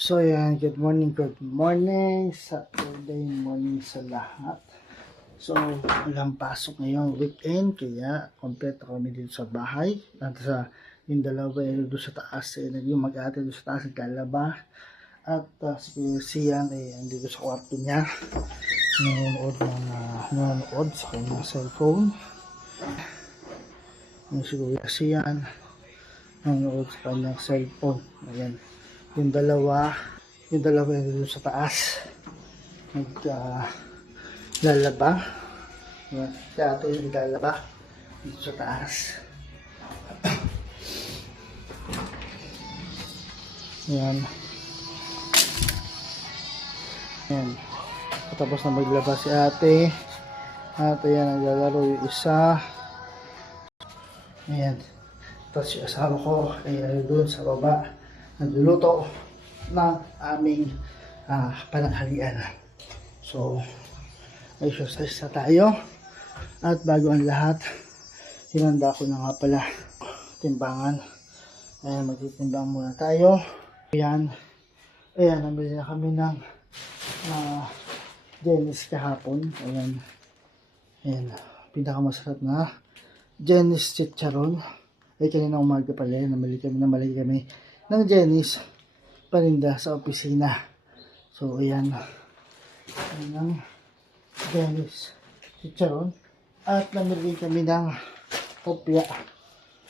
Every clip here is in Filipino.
So yan, good morning, Saturday morning sa lahat. So, walang pasok ngayong weekend, kaya kompleto kami dito sa bahay. At yung dalawa doon sa taas, yung mag-ate doon sa taas, naglalaba. At si Sian ay andito sa kwarto niya, nanonood sa kanyang cellphone. Yung si Kuya Sian, nanonood sa kanyang cellphone. Ayan, yung dalawa yung doon sa taas, lalaba. Si ate yung naglalaba dito sa taas. Yan. Yan. Tapos na maglaba si ate. Ate yan, naglalaro yung isa. Ayan. Tapos yung asawa ko ay doon sa baba, nagluluto ng aming pananghalian. So, exercise na tayo. At bago ang lahat, hinanda ko na nga pala timbangan. Ayan, magtitimbang muna tayo. Ayan, nabili na kami ng Jenny's kahapon. Ayan, pinakamasarap na Jenny's chicharon. Kanina umaga pala, namali kami ng Jenny's paninda sa opisina. So, ayan ang Jenny's chicharon. At namili kami ng kopya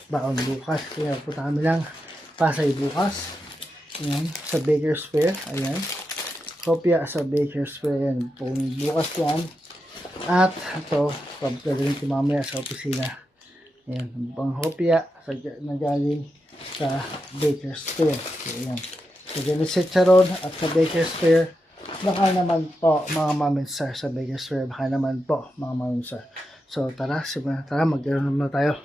baon bukas. Kaya punta kami lang Pasay bukas. Ayan, sa Baker's Fair. Ayan, kopya sa Baker's Fair. Ayan, bukas yan. At ito, pagdalhin ko mamaya sa opisina. Ayan, ang kopya nagaling sa Baker's Fair. Ayan, sa Jenny's chicharon at sa Baker's Fair. Baka naman po mga mom and sir sa Baker's Fair. Baka naman po mga mom and sir. So tara, magkaroon naman tayo.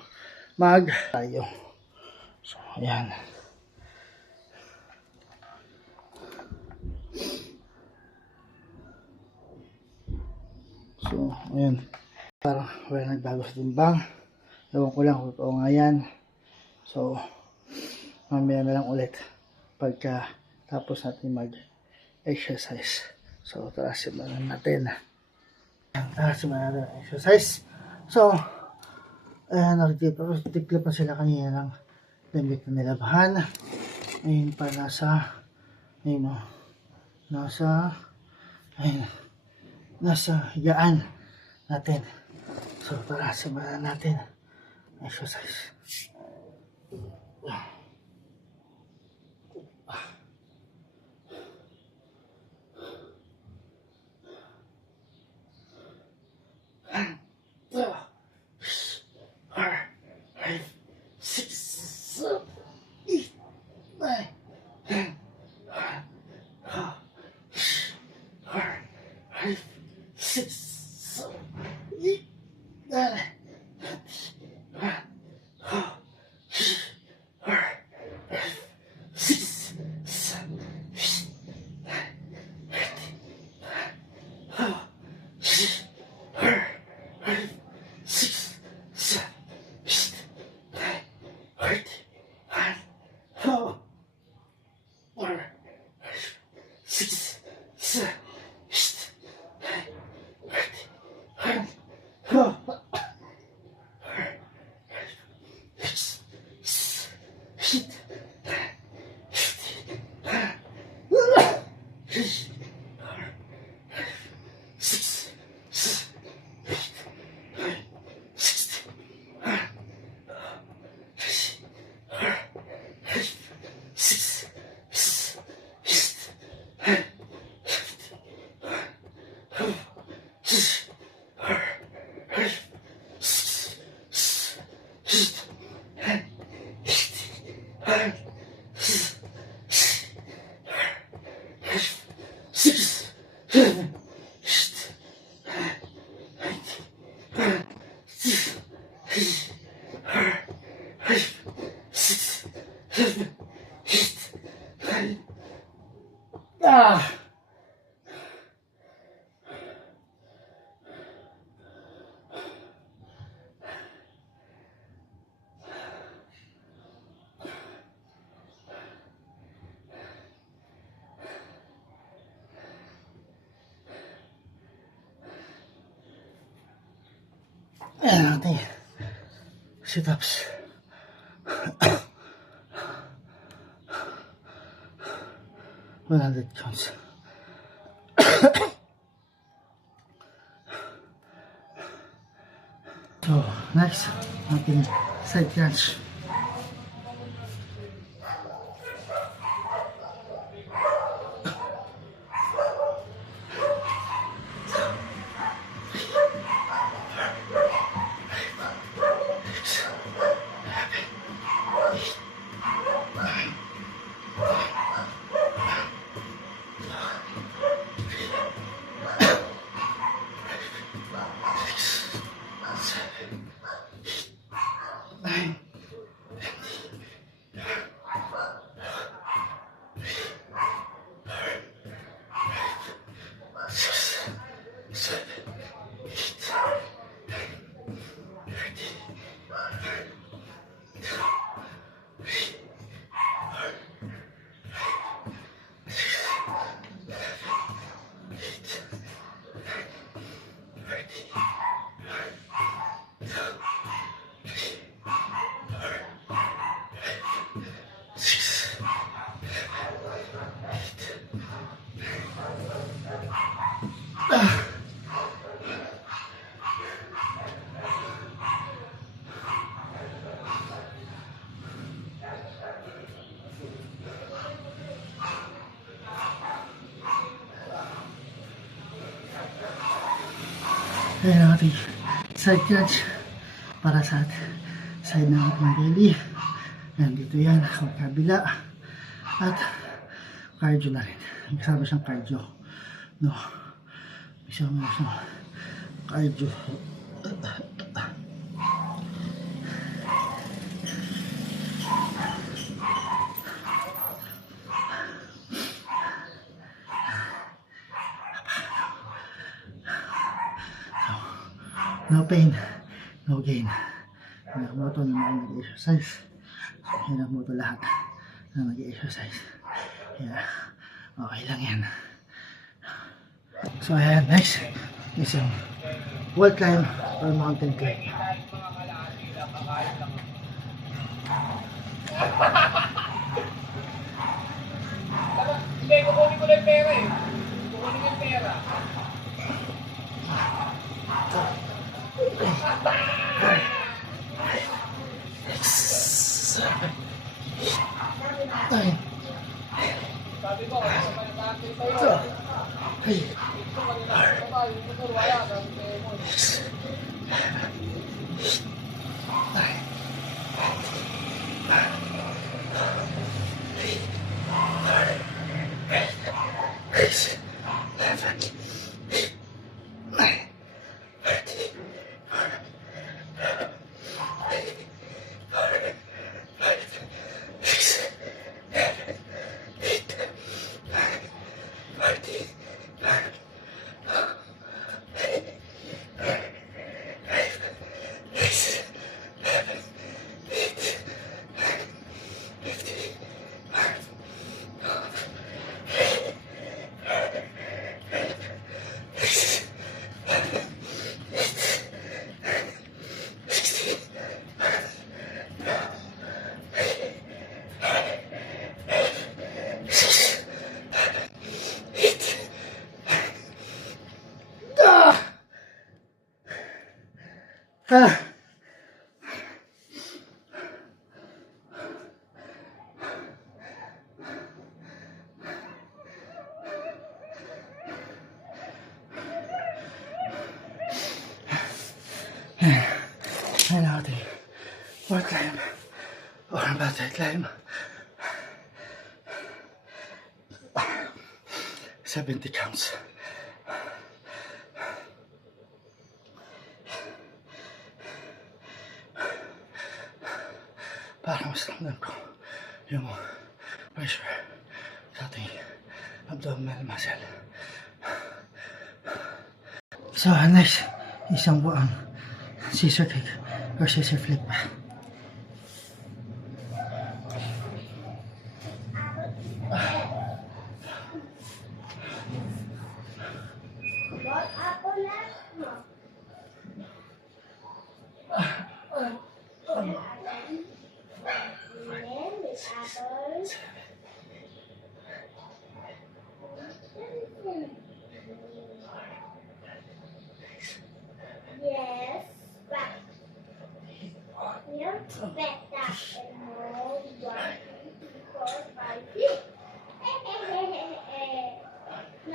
So ayan. So ayan. Parang wala nagbago sa timbang. Ewan ko lang kung totoo nga yan. So mamaya na lang ulit pagka tapos natin mag-exercise. So tara, simulan natin. Exercise. So ayan, nagtikla pa sila kanina ng damit na nilabahan. Ayun pa, nasa higaan natin. So tara, simulan natin exercise. Ayan ang ating sit-ups. 100 counts. So, next, ating side crunch. Ayan ang ating side crunch para sa side ng ating belly. Nandito yan, ang kabila. At cardio na rin. Kasama siyang cardio. No. Siyang cardio. No pain, no gain. Hinag mo ito na mga nag-exercise. Hinag mo ito lahat na nag-exercise. Yeah. Okay lang yan. So ayan, next is yung wall climb or mountain climb. Hindi, kukunin ko lang yung pera eh. Kukunin ko yung pera. Sabi ko, kung may natin sa'yo. Ito kanina, yung motor wala. Sabi ko, Ayan ang ating wall climb or mountain climb. 70 counts. Para mas ramdam ko yung pressure sa ating abdominal muscle. So next, isang buang scissor kick or scissor flip.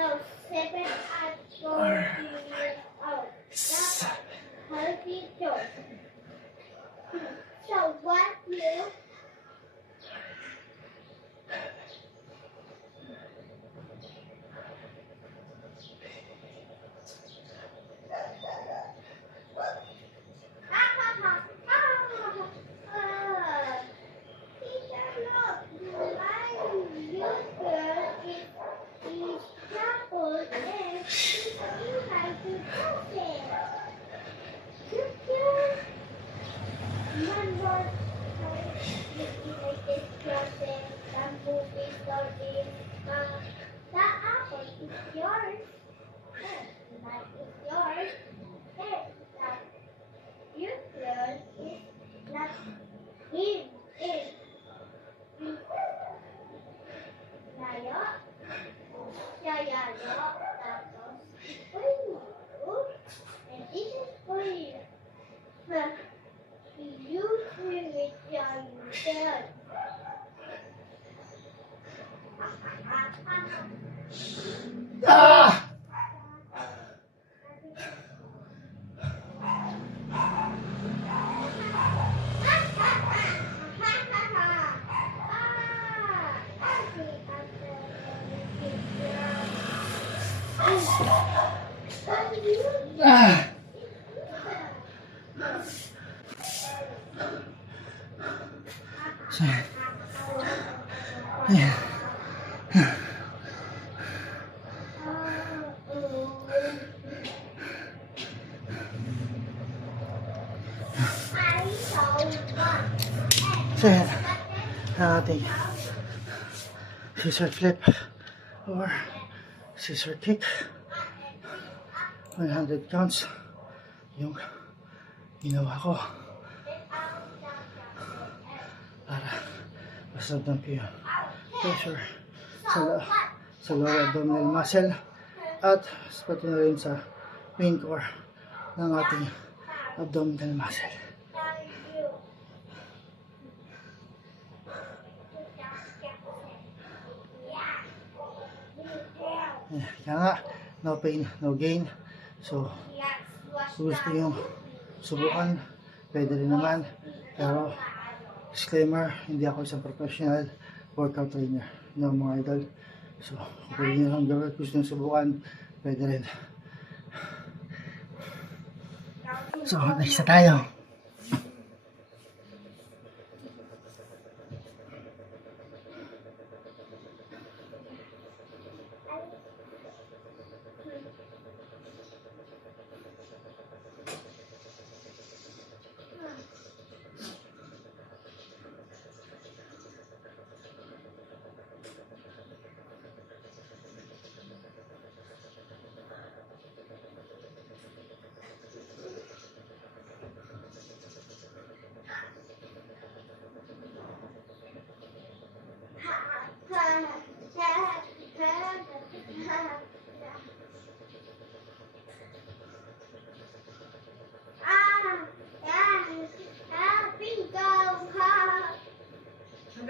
No, 7 at 40 hours. Healthy choice. So what you the apple is yours. That is yours. That useless is not him. Is layo. Yayayo. Tapos for you. And this is for you. You will with your useless. Ah! Ah! Ayan. So, yan. Ang ating scissor flip or scissor kick. 100 counts yung ginawa ko para masabdan ko yung pressure sa lower abdominal muscle at pati na rin sa main core ng ating abdominal muscle. Kaya nga, no pain, no gain. So, kung gusto yung subukan, pwede rin naman. Pero, disclaimer, hindi ako isang professional workout trainer. No, mga idol. So, kung pwede nyo lang gawin, gusto nyo subukan, pwede rin. So, next na tayo.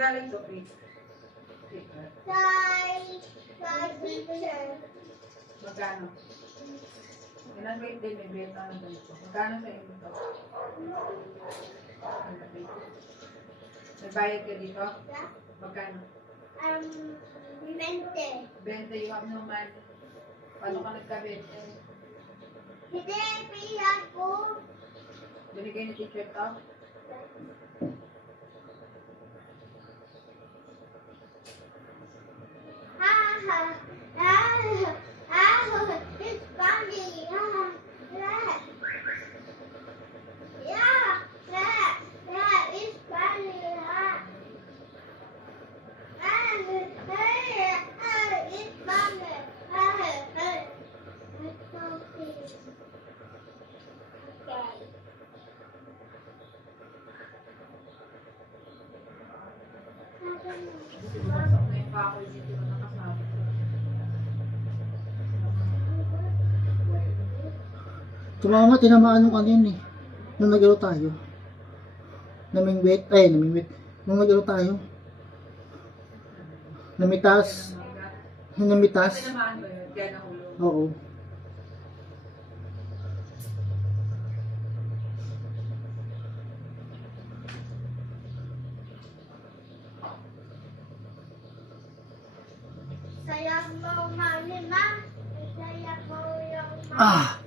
Galing to pick. Picture. Magkano? Ilan weight din may benta na ganito? Magkano sa inyo to? May bayad ka dito? Magkano? 20. 20 yung abnormal. Paano ka nagkabit? Hindi, piyak ko. Binigay ni teacher to? It's funny. Yeah, it's funny. It's funny. Okay. Bumasak na yung pakoy dito na nakasabi. Tumama, tinamaan yung kanina eh. Nung nagano tayo. Namingwit. Nung nagano tayo. Namitas. Yung namitas. Tinamaan ba yun? Diyan nahulog. Oo. Sayang mo, mami, ma. Sayang mo yung Ah!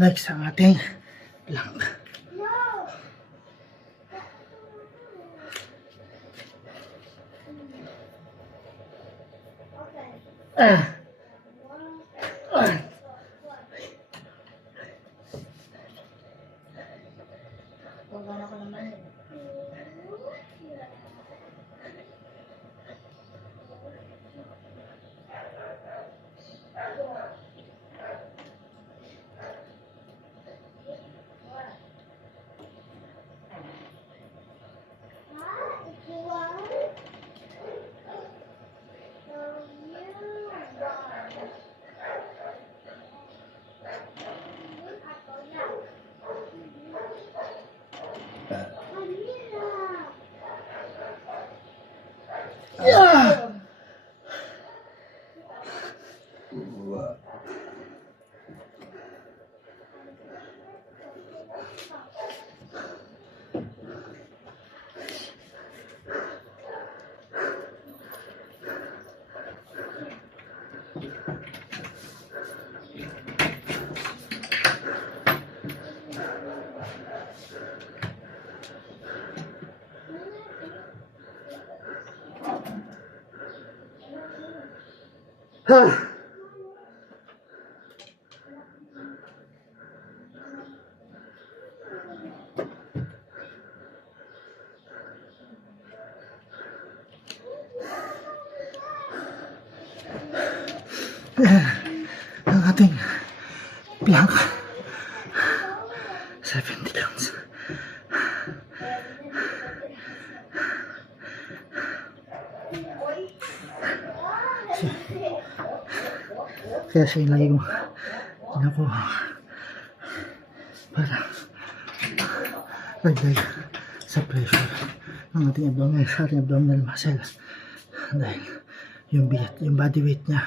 Next ang ating plank. No. Okay. Ah! Ah! Gagana ko naman yun. Yeah! Ah! Ang ating plank 70 counts. Kaya siya yung lagi ko kinukuha para dagdag sa pressure ng ating abdominal, sa ating abdominal muscle, dahil yung body weight niya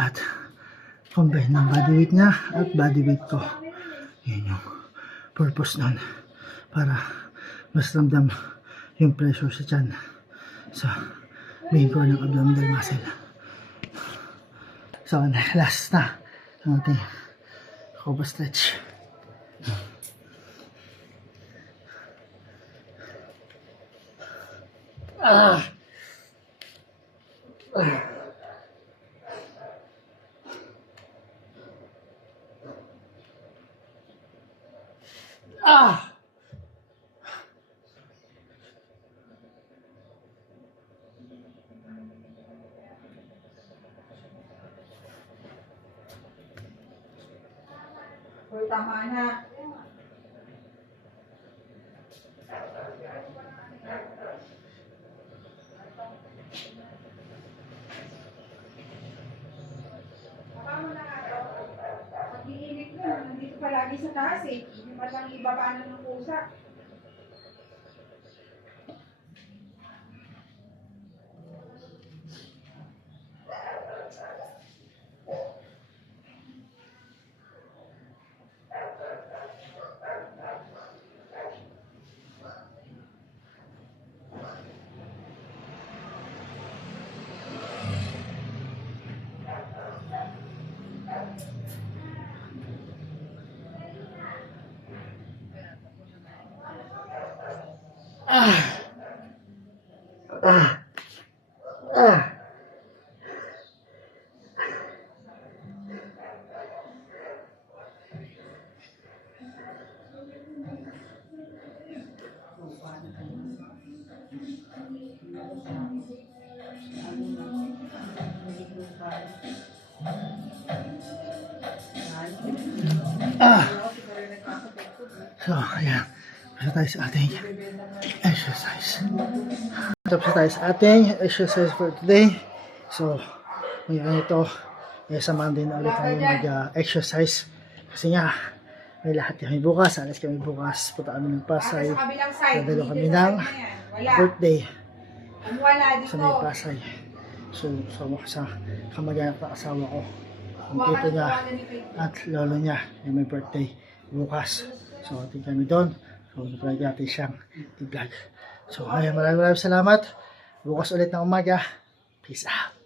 at combine ng body weight niya at body weight ko, yun yung purpose nun, para mas ramdam yung pressure sa tiyan, sa main core ng abdominal muscle. So last na ang ating Cobra stretch. Ah! Ah! Uy, tama na. Baka mo na nga ito. Pag-iinit mo, nandito palagi sa taas eh. Hindi pa lang ibabaanan ng pusa. Ah! Ah! Ah! Ah! So, ayan. Tapos tayo sa ating exercise. Tapos tayo sa ating exercise for today. So, ngayon ito, samahan din ulit tayo mag-exercise. Kasi nga, may lahat kami bukas. Alas kami bukas. Punta kami ng Pasay. Sa kabilang side. Dadalo kami dito ng sa side na yan. Wala. birthday Ang wala sa may dito. Pasay. So, sama ko sa kamag-anak ng asawa ko. Ang tito niya at lolo niya ay may birthday bukas. So, ating kami doon. So, nag-vlog natin siyang i-vlog. So, ayun, maraming salamat. Bukas ulit ng umaga. Peace out.